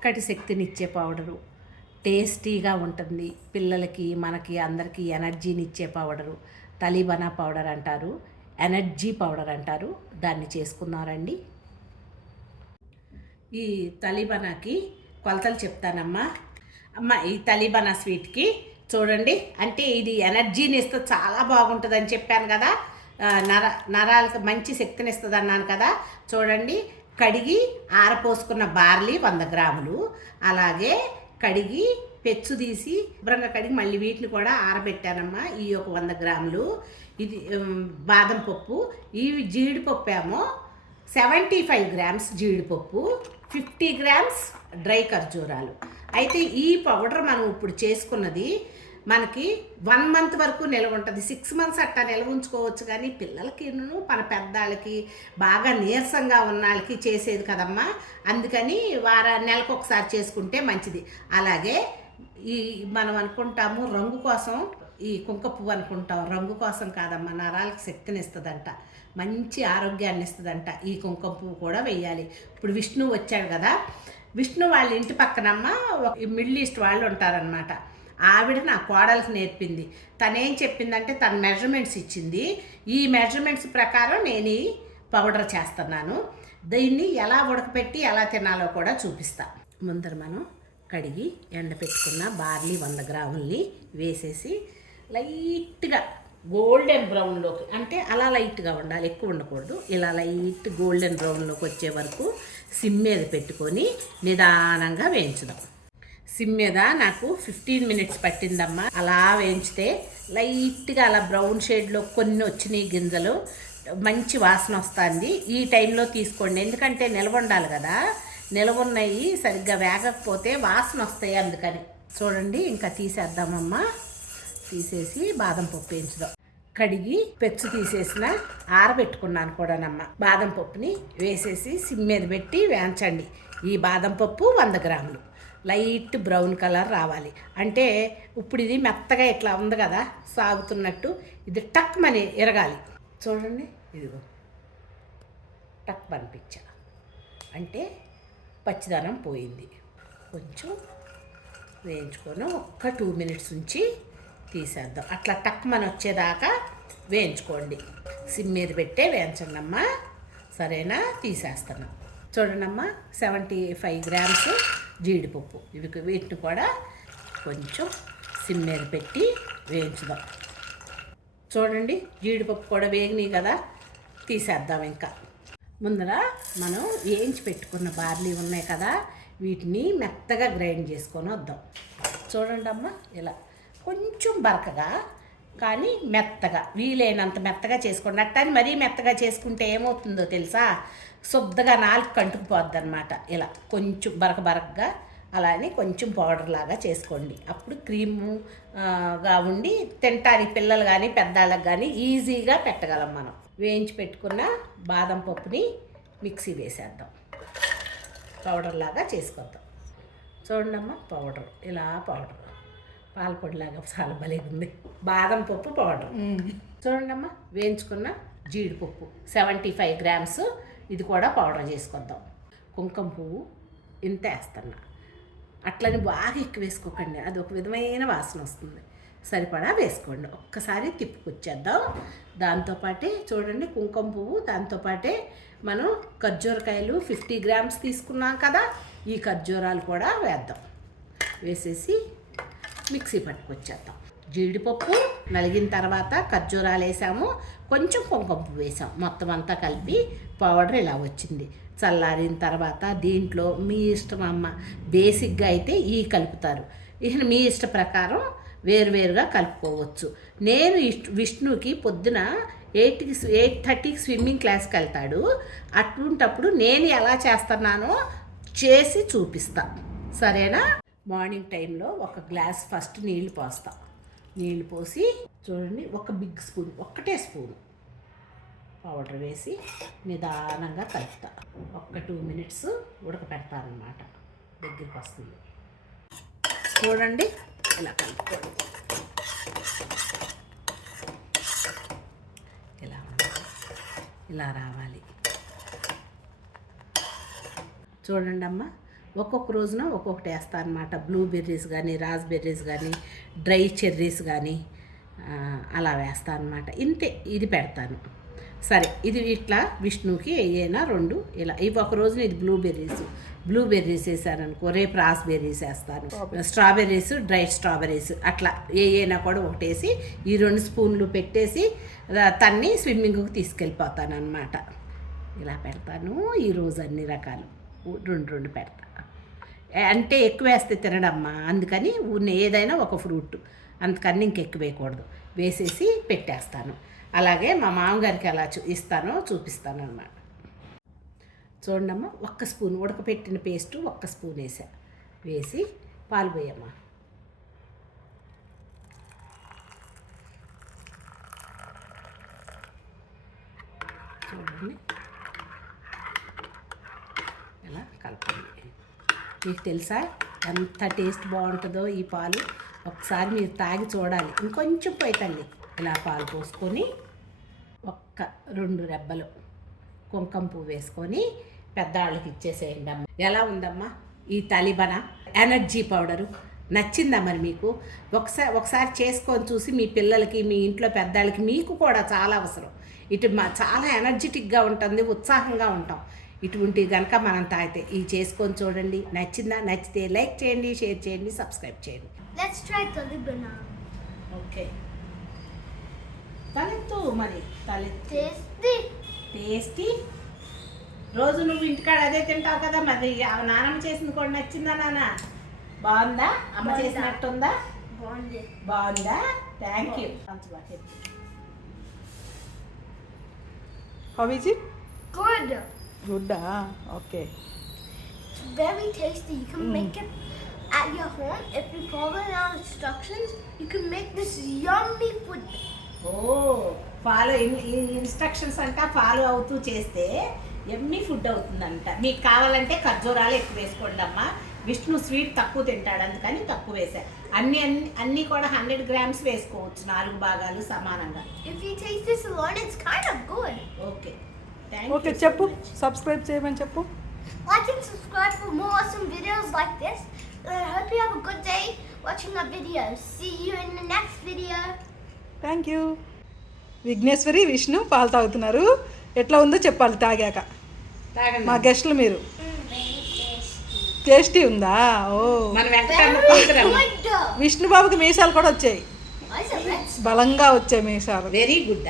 చక్కటి శక్తినిచ్చే పౌడరు, టేస్టీగా ఉంటుంది. పిల్లలకి మనకి అందరికీ ఎనర్జీని ఇచ్చే పౌడరు తలీబనా పౌడర్ అంటారు, ఎనర్జీ పౌడర్ అంటారు. దాన్ని చేసుకున్నారండి. ఈ తలీబనాకి కొలతలు చెప్తానమ్మా. ఈ తలీబనా స్వీట్కి చూడండి, అంటే ఇది ఎనర్జీని ఇస్తే చాలా బాగుంటుందని చెప్పాను కదా, నరాలకు మంచి శక్తిని ఇస్తుంది అన్నాను కదా. చూడండి, కడిగి ఆరపోసుకున్న బార్లీ 100 గ్రాములు, అలాగే కడిగి పెచ్చు తీసి శుభ్రంగా కడిగి మళ్ళీ వీటిని కూడా ఆరబెట్టానమ్మా. ఈ ఒక 100 గ్రాములు. ఇది బాదం పప్పు. ఇవి జీడిపప్పు ఏమో 75 గ్రామ్స్ జీడిపప్పు, 50 గ్రామ్స్ డ్రై ఖర్జూరాలు. అయితే ఈ పౌడర్ మనం ఇప్పుడు చేసుకున్నది మనకి 1 మంత్ వరకు నిల్వ ఉంటుంది. 6 మంత్స్ అట్టా నిల్వ ఉంచుకోవచ్చు. కానీ పిల్లలకి మన పెద్దవాళ్ళకి బాగా నీరసంగా ఉన్న వాళ్ళకి చేసేది కదమ్మా. అందుకని నెలకు ఒకసారి చేసుకుంటే మంచిది. అలాగే ఈ మనం అనుకుంటాము రంగు కోసం, ఈ కుంకుమ పువ్వు అనుకుంటాం, రంగు కోసం కాదమ్మా, నరాలకు శక్తిని ఇస్తుందంట, మంచి ఆరోగ్యాన్ని ఇస్తుందంట. ఈ కుంకుమ పువ్వు కూడా వేయాలి. ఇప్పుడు విష్ణు వచ్చాడు కదా, విష్ణు వాళ్ళ ఇంటి పక్కనమ్మ మిడిల్ ఈస్ట్ వాళ్ళు ఉంటారనమాట. ఆవిడ నా కోడలకు నేర్పింది. తనేం చెప్పిందంటే తన మెజర్మెంట్స్ ఇచ్చింది. ఈ మెజర్మెంట్స్ ప్రకారం నేను ఈ పౌడర్ చేస్తున్నాను. దీన్ని ఎలా ఉడకపెట్టి ఎలా తినాలో కూడా చూపిస్తా. ముందర మనం కడిగి ఎండపెట్టుకున్న బార్లీ 100 గ్రాముల్ని వేసేసి లైట్గా గోల్డెన్ బ్రౌన్లోకి, అంటే అలా లైట్గా ఉండాలి, ఎక్కువ ఉండకూడదు. ఇలా లైట్ గోల్డెన్ బ్రౌన్లోకి వచ్చే వరకు సిమ్ మీద పెట్టుకొని నిదానంగా వేయించుదాం. సిమ్ మీద నాకు 15 మినిట్స్ పట్టిందమ్మా. అలా వేయించితే లైట్గా అలా బ్రౌన్ షేడ్లో కొన్ని వచ్చినాయి గింజలు, మంచి వాసన వస్తుంది. ఈ టైంలో తీసుకోండి, ఎందుకంటే నిల్వ ఉండాలి కదా. నిల్వ ఉన్నాయి సరిగ్గా వేగకపోతే వాసన వస్తాయి, అందుకని. చూడండి, ఇంకా తీసేద్దామమ్మా. తీసేసి బాదం పప్పు వేయించుదాం. కడిగి పెచ్చు తీసేసిన ఆరబెట్టుకున్నాను కూడానమ్మా. బాదం పప్పుని వేసేసి సిమ్ మీద పెట్టి వేయించండి. ఈ బాదం పప్పు 100 గ్రాములు లైట్ బ్రౌన్ కలర్ రావాలి. అంటే ఇప్పుడు ఇది మెత్తగా ఇట్లా ఉంది కదా, సాగుతున్నట్టు ఇది టక్ మని ఎరగాలి. చూడండి, ఇదిగో టక్ అనిపించా, అంటే పచ్చిదనం పోయింది. కొంచెం వేయించుకొని ఒక్క 2 మినిట్స్ ఉంచి తీసేద్దాం. అట్లా టక్ మని వచ్చేదాకా వేయించుకోండి. సిమ్ మీద పెట్టే వేయించండి అమ్మా. సరేనా? తీసేస్తాను. చూడండి అమ్మా, 75 గ్రామ్స్ జీడిపప్పు. వీటిని కూడా కొంచెం సిమ్ మీద పెట్టి వేయించుదాం. చూడండి, జీడిపప్పు కూడా వేగినాయి కదా, తీసేద్దాం. ఇంకా ముందర మనం వేయించి పెట్టుకున్న బార్లీ ఉన్నాయి కదా, వీటిని మెత్తగా గ్రైండ్ చేసుకొని వద్దాం. చూడండి అమ్మా, ఇలా కొంచెం బరకగా కానీ మెత్తగా, వీలైనంత మెత్తగా చేసుకోండి. అట్టని మరీ మెత్తగా చేసుకుంటే ఏమవుతుందో తెలుసా, శుద్ధగా నాలుగు కంటుకుపోద్ది అనమాట. ఇలా కొంచెం బరకగా అలా అని కొంచెం పౌడర్ లాగా చేసుకోండి. అప్పుడు క్రీముగా ఉండి తింటానికి పిల్లలు కానీ పెద్దవాళ్ళకి కానీ ఈజీగా పెట్టగలం. మనం వేయించి పెట్టుకున్న బాదం పప్పుని మిక్సీ వేసేద్దాం, పౌడర్ లాగా చేసుకొద్దాం. చూడండి అమ్మ, పౌడర్ ఇలా పౌడర్ పాలపొడిలాగా చాలా భలేగుంది. బాదం పప్పు పౌడర్. చూడండి అమ్మ, వేయించుకున్న జీడిపప్పు 75 గ్రామ్స్, ఇది కూడా పౌడర్ చేసుకొద్దాం. కుంకుమ పువ్వు ఇంత వేస్తున్నా, అట్లని బాగా ఎక్కువ వేసుకోకండి, అది ఒక విధమైన వాసన వస్తుంది. సరిపడా వేసుకోండి. ఒక్కసారి తిప్పుకొచ్చేద్దాం. దాంతోపాటే చూడండి కుంకుమ పువ్వు, దాంతోపాటే మనం ఖర్జూరకాయలు 50 గ్రామ్స్ తీసుకున్నాం కదా, ఈ ఖర్జూరాలు కూడా వేద్దాం. వేసేసి మిక్సీ పట్టుకొచ్చేద్దాం. జీడిపప్పు నలిగిన తర్వాత ఖర్జూరాలు వేసాము, కొంచెం కుంకుమ పువ్వు వేసాం, మొత్తం అంతా కలిపి పౌడర్ ఇలా వచ్చింది. చల్లారిన తర్వాత దీంట్లో మీ ఇష్టం అమ్మ, బేసిక్గా అయితే ఈ కలుపుతారు, ఇక మీ ఇష్ట ప్రకారం వేరువేరుగా కలుపుకోవచ్చు. నేను విష్ణుకి పొద్దున 8:30కి స్విమ్మింగ్ క్లాస్కి వెళ్తాడు. అటువంటప్పుడు నేను ఎలా చేస్తున్నానో చేసి చూపిస్తా, సరేనా? మార్నింగ్ టైంలో ఒక గ్లాస్ ఫస్ట్ నీళ్ళు పోస్తా. నీళ్ళు పోసి చూడండి, ఒక బిగ్ స్పూన్, ఒక్కటే స్పూన్ పౌడర్ వేసి నిదానంగా కలుపుతా. ఒక్క 2 మినిట్స్ ఉడకపెడతానమాట, దగ్గరికి వస్తుంది. చూడండి, ఇలా కలుపుకోండి. ఇలా రావాలి. చూడండి అమ్మ, ఒక్కొక్క రోజున ఒక్కొక్కటి వేస్తాను అనమాట. బ్లూబెర్రీస్ కానీ, రాస్బెర్రీస్ కానీ, డ్రై చెర్రీస్ కానీ అలా వేస్తాను అనమాట. ఇంతే, ఇది పెడతాను. సరే, ఇది ఇట్లా విష్ణుకి ఏయైనా 2 ఇలా. ఇవి ఒక రోజున ఇది బ్లూబెర్రీస్ వేసాను అనుకో, రేపు రాస్బెర్రీస్ వేస్తాను. స్ట్రాబెర్రీస్, డ్రై స్ట్రాబెర్రీస్ అట్లా ఏయైనా కూడా ఒకటేసి ఈ 2 స్పూన్లు పెట్టేసి తన్ని స్విమ్మింగ్కి తీసుకెళ్ళిపోతాను అనమాట. ఇలా పెడతాను ఈరోజు అన్ని రకాలు 2 పెడతా. అంటే ఎక్కువ వేస్తే తినడమ్మా, అందుకని ఏదైనా ఒక ఫ్రూట్, అందుకని ఇంకెక్కువ వేయకూడదు, వేసేసి పెట్టేస్తాను. అలాగే మా మామగారికి ఎలా ఇస్తానో చూపిస్తాను అన్నమాట. చూడమ్మా, 1 స్పూన్ ఉడకపెట్టిన పేస్టు 1 స్పూన్ వేసి పాలు పోయమ్మా. చూడండి, ఎలా కలపండి. మీకు తెలుసా ఎంత టేస్ట్ బాగుంటుందో ఈ పాలు? ఒకసారి మీరు తాగి చూడాలి. ఇంకొంచెం పోయితండి. ఇలా పాలు పోసుకొని 2 రెబ్బలు కుంకుమ పువ్వు వేసుకొని పెద్దవాళ్ళకి ఇచ్చేసేయండి అమ్మ. ఎలా ఉందమ్మా ఈ తలిబన ఎనర్జీ పౌడరు? నచ్చిందా మరి మీకు? ఒకసారి చేసుకొని చూసి మీ పిల్లలకి, మీ ఇంట్లో పెద్దవాళ్ళకి, మీకు కూడా చాలా అవసరం. చాలా ఎనర్జెటిక్గా ఉంటుంది, ఉత్సాహంగా ఉంటాం. ఇటువంటి కనుక మనం తాగితే ఇవి చేసుకొని చూడండి. నచ్చిందా? నచ్చితే లైక్ చేయండి, షేర్ చేయండి, సబ్స్క్రైబ్ చేయండి. Let's try Talbina. ఓకే, తలెత్తు మరి, తలెత్తు. టేస్టీ. రోజు నువ్వు ఇంటికాడ అదే తింటావు కదా, మరి నానమ్మ చేసింది కూడా నచ్చిందా నాన్న? బాగుందా? అమ్మ చేసినట్టుందా? బాగుందా? Thank you. How is it? Good. Good, okay. It's very tasty. You can make it at your home. If you follow our instructions, you can make this yummy food. Follow instructions అంట follow అవుతూ చేస్తే ఎమ్మి food అవుతుందంట. మీకు కావాలంటే ఖర్జూరాలు ఎక్కువ వేసుకోండి అమ్మా. Vishnu sweet తక్కువ తింటాడు, అందుకని తక్కువ వేసా. అన్నీ కూడా 100 grams వేసుకోవచ్చు, 4 భాగాలు సమానంగా. If you taste this alone, it's kind of good. Okay, okay, చెప్పు. సబ్స్క్రైబ్ చేయమని చెప్పు. Like and subscribe for more awesome videos like this. I hope you have a good day watching our videos. See you in the next video. Thank you. Vighneshwari, Vishnu పాలు తాగుతున్నారు. ఎట్లా ఉందో చెప్పాలి తాగాక. మా గెస్ట్లు మీరు. టేస్టీ ఉందా? ఓ, విష్ణు బాబుకి మీసాలు కూడా వచ్చాయి, బలంగా వచ్చాయి మీసాలు. Very good.